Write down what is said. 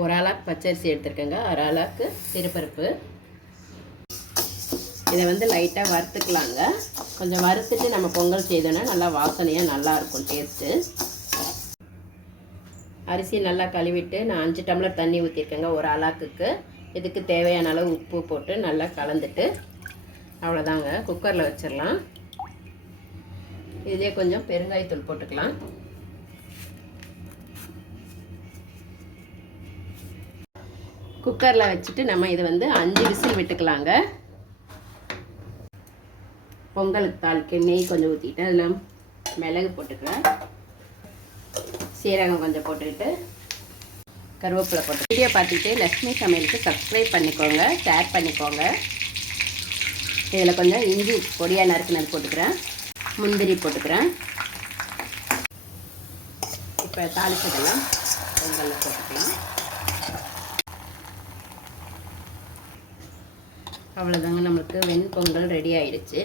ஒரு ஆளாக்கு பச்சரிசி எடுத்துருக்கேங்க, அரை ஆளாக்கு சிறுபருப்பு. இதை வந்து லைட்டாக வறுத்துக்கலாங்க. கொஞ்சம் வறுத்துட்டு நம்ம பொங்கல் செய்தோன்னா நல்லா வாசனையாக நல்லாயிருக்கும் டேஸ்ட்டு. அரிசி நல்லா கழுவிட்டு நான் 5 டம்ளர் தண்ணி ஊற்றிருக்கேங்க ஒரு ஆளாக்குக்கு. இதுக்கு தேவையான அளவு உப்பு போட்டு நல்லா கலந்துட்டு அவ்வளோதாங்க, குக்கரில் வச்சிடலாம். இதிலே கொஞ்சம் பெருங்காயத்தூள் போட்டுக்கலாம். குக்கரில் வச்சுட்டு நம்ம இதை வந்து 5 விசில் விட்டுக்கலாங்க. பொங்கலுக்கு தாளிக்க நெய் கொஞ்சம் ஊற்றிட்டு அதில் மிளகு போட்டுக்கிறேன், சீரகம் கொஞ்சம் போட்டுக்கிட்டு கருவேப்பிலை போட்டு வீடியோ பார்த்துக்கிட்டு லக்ஷ்மி சமையலுக்கு சப்ஸ்கிரைப் பண்ணிக்கோங்க, ஷேர் பண்ணிக்கோங்க. இதில் கொஞ்சம் இஞ்சி பொடியாக நறுக்குனது போட்டுக்கிறேன், முந்திரி போட்டுக்கிறேன். இப்போ தாளிச்சதெல்லாம் பொங்கலில் போட்டுக்கலாம். அவ்வளோதாங்க, நம்மளுக்கு வெண்பொங்கல் ரெடி ஆயிடுச்சு.